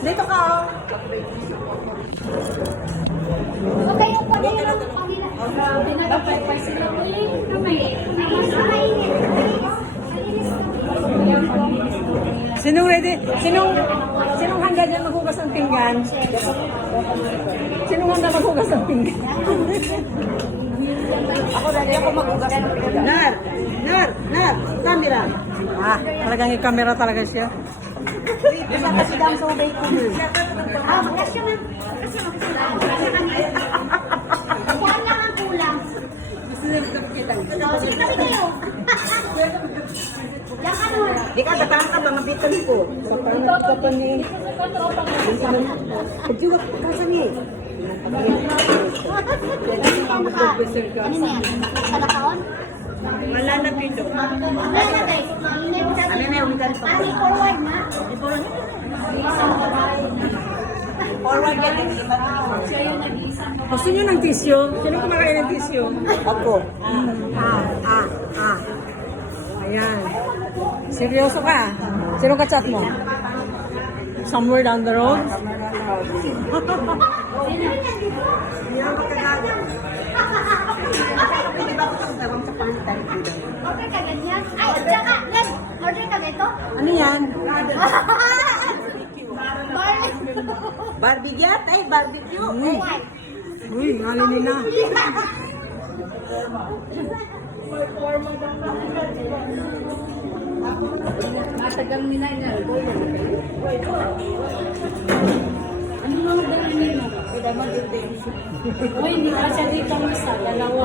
Dito ka, oh. Okay, yung pala yung kanila. Grabe na dapat sila. Sinong ready? Sinong handa dyan maghugas ng pinggan? Sinong handa maghugas ng pinggan? Ako dali ako maghugas ng pinggan. Nar, camera. Talagang i-camera talaga siya. Bisa kasi daw sa ubay ko mo. Kasi man. Kuhaan lang ang kulang. Sige kasi kayo. Yan ka mo. Di ka, datang ka ba? Mabitan ko. Patangat ka pa ni... Pagdiwag ka sa ni. Ano yan? Kalakaon? Wala na pito. Ano Ano na, umitan pa. Pari forward na. Forward yan. Gusto nyo ng tissue? Sino kumakain ng tissue? Ako. Ayan. Seryoso ka? Sino ka-chat mo? Somewhere down the road? Order ka ganyan? Ay, tsaka, Ned, order ka ganito? Ano yan? Barbie yat, ay barbecue. Uy, hali nila. Matagal nila niya. Ano mga dalhin mo? Uy, hindi ka siya dito ang isa. Dalawa.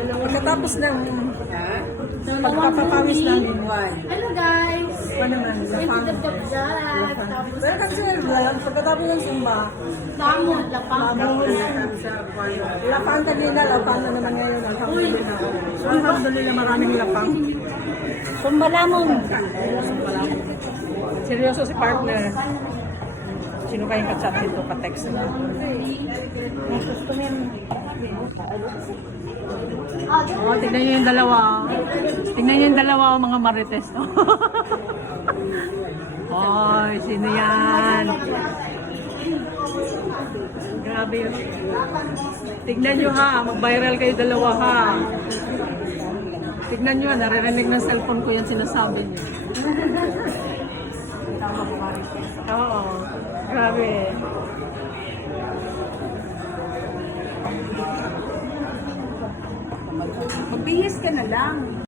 Pagkatapos ng pagpapapawis namin. Ano guys? Ano naman? Lapang. Tapos, Pero kasi pagkatapos ng sumba, damon, lapang. lapang kanina, lapang na naman ngayon. Alhamdulillah. So, alhamdulillah, maraming lapang. Sumba lamon. Seryoso si partner. Sino kayong ka-chat dito, ka-text na? Gusto mo yan. Oh, tignan nyo yung dalawa. Tignan nyo yung dalawa, mga marites. Oy, sino yan? Grabe yun. Tignan nyo ha, mag-viral kayo dalawa ha. Tignan nyo, naririnig ng cellphone ko yan sinasabi nyo. Oo, grabe. Magbihis ka na lang.